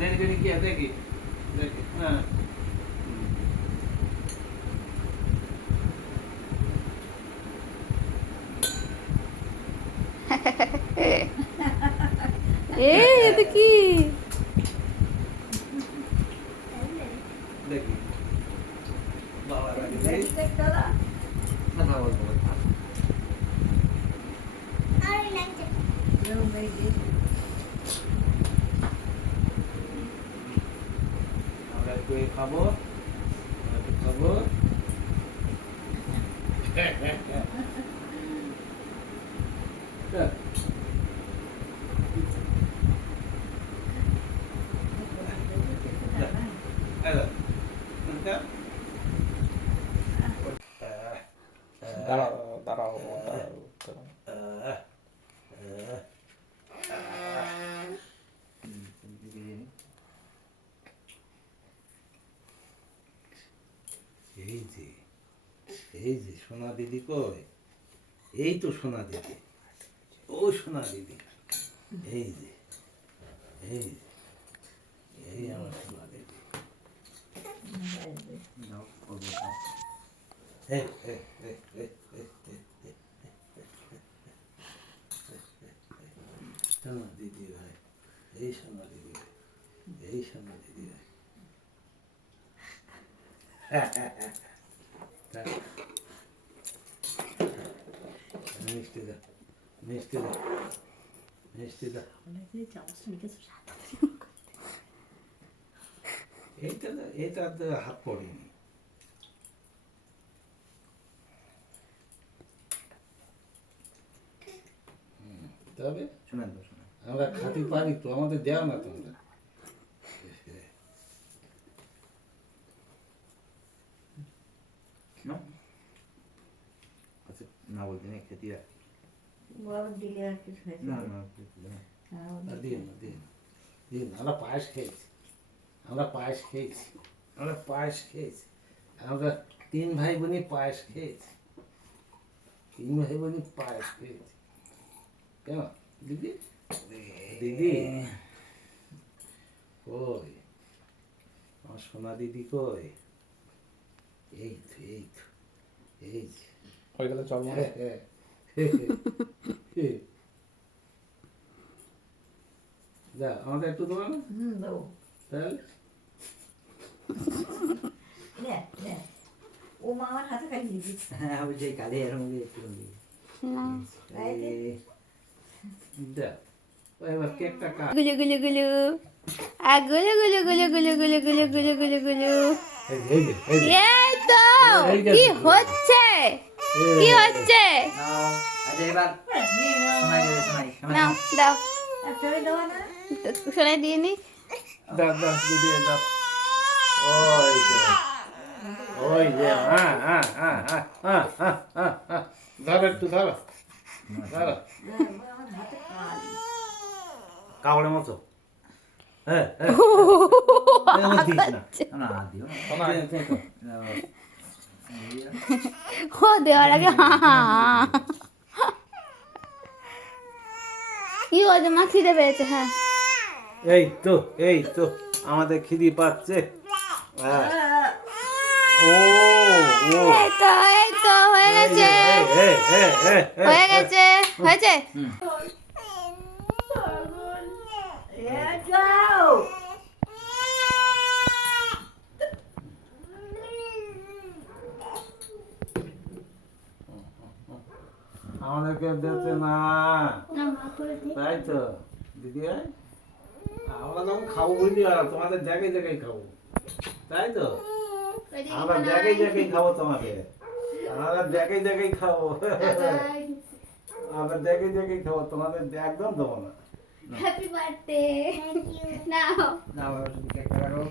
దానికనికి అదేకి A ఎదికి Thank you. kuih kabur Kuih kabur Hello. Hello. Hello. Hello. Hello. এই যে এই যে সোনা দিদি কই? এই তো সোনা দিদি। ও সোনা দিদি। এই যে, এই এই আমার সোনা দিদি। সোনা দিদি ভাই, এই সোনা দিদি ভাই, এই সোনা দিদি ভাই। মিষ্টি দা মিষ্টি দা মিষ্টি দা। এইটা তো এটা তো হাত পড়েনি। হুম, তবে শোনান আমরা খাতি পারি তো আমাদের দেওয়া না তোমরা না আচ্ছা না বলতে নেই খেতে আর না না খেতে না আর না দিন আমরা পায়েস খেয়েছি আমরা পায়েস খেয়েছি আমরা পায়েস খেয়েছি আমরা তিন ভাই বোনই পায়েস খেয়েছি তিন ভাই বোনই পায়েস খেয়েছি কেন দিদি দিদি কই আমার সোনা দিদি কই এই তো এই তো এই হয়ে গেলে চল মনে? যা আমাদের একটু দেবো। না তাহলে ও মামার হাতে খাই দিবি হ্যাঁ আমি যে কালে এর একটু দিই না। এবার কেকটা কাট। গুলু গুলু গুলু। আ গুলু গুলু গুলু গুলু গুলু গুলু গুলু গুলু গুলু। এই এই যে, এই যে। এই তো কি হচ্ছে? কি হচ্ছে? নাও দিয়ে ওই হ্যাঁ হ্যাঁ হ্যাঁ হ্যাঁ হ্যাঁ হ্যাঁ একটু মতো। হ্যাঁ, হ্যাঁ। আচ্ছা। ও দেওয়ার আগে কি হয়েছে মা খিদে পেয়েছে হ্যাঁ। এই তো এই তো আমাদের খিদি পাচ্ছে। হ্যাঁ। ও ও। এই তো এই তো হয়ে গেছে। হয়ে গেছে। হয়েছে? আমাদেরকে দিতে না। তাই তো দিদি ভাই? আমরা তখন খাব বুঝলি আর তোমাদের জায়গায় জায়গায় খাব। তাই তো আমরা জায়গায় জায়গায় খাব তোমাদের আমরা জায়গায় জায়গায় খাব। আমরা জায়গায় জায়গায় খাব তোমাদের একদম দেবো না। হ্যাপি বার্থডে নাও না শুধু কেকটা কাটো